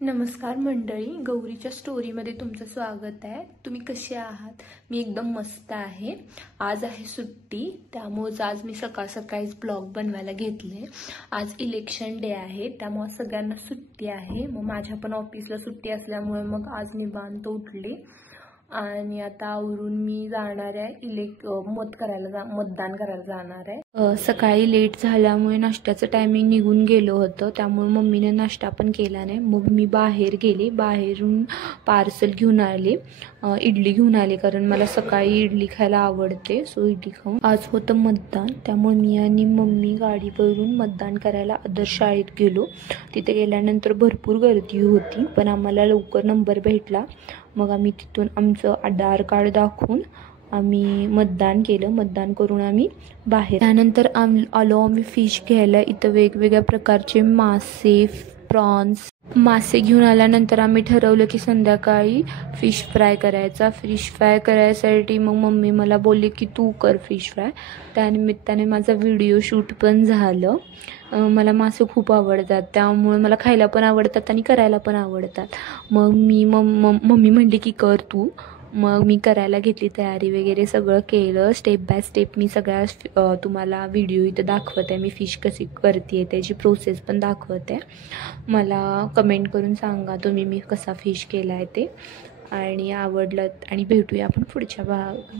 नमस्कार मंडळी, गौरीच्या स्टोरीमध्ये तुमचं स्वागत आहे। तुम्ही कसे आहात? मी एकदम मस्त आहे। आज आहे सुट्टी, त्यामुळे आज मी सकाळ सकाळीच ब्लॉग बनवायला घेतले। आज इलेक्शन डे आहे, त्यामुळे सगळ्यांना सुट्टी आहे। मग माझ्या पण ऑफिसला सुट्टी असल्यामुळे मग आज निवांत उठले आणि आता आवरून मी जाणार आहे मतदान करायला जाणार आहे। सकाळी लेट झाल्यामुळे नाश्त्याचं टायमिंग निघून गेलो होतं, त्यामुळे मम्मीने नाश्ता पण केला नाही। मग मी बाहेर गेले, बाहेरून पार्सल घेऊन आले, इडली घेऊन आले, कारण मला सकाळी इडली खायला आवडते। सो इडली खाऊन आज होतं मतदान, त्यामुळे मी आणि मम्मी गाडीवरून मतदान करायला आदर्श शाळेत गेलो। तिथे गेल्यानंतर भरपूर गर्दी होती, पण आम्हाला लवकर नंबर भेटला। मग आम्ही तिथून आमचं आधार कार्ड दाखवून आम्ही मतदान केलं। मतदान करून आम्ही बाहेर त्यानंतर आलो आम्ही फिश घ्यायला। इथं वेगवेगळ्या प्रकारचे मासे, प्रॉन्स, मासे घेऊन आल्यानंतर आम्ही ठरवलं की संध्याकाळी फिश फ्राय करायचा। फिश फ्राय करायसाठी मग मम्मी मला बोलली की तू कर फिश फ्राय। त्यानिमित्ताने माझा व्हिडिओ शूट पण झालं। मला मासे खूप आवडतात, त्यामुळे मला खायला पण आवडतात आणि करायला पण आवडतात। मग मम्मी म्हणली की कर तू। मग मी करायला घेतली, तयारी वगैरे सगळं केलं। स्टेप बाय स्टेप मी सगळ्या तुम्हाला व्हिडिओ इथं दाखवते। मी फिश कशी करते त्याची प्रोसेस पण दाखवते। मला कमेंट करून सांगा तुम्ही मी कसा फिश केला आहे ते, आणि आवडलं। आणि भेटूया आपण पुढच्या भाग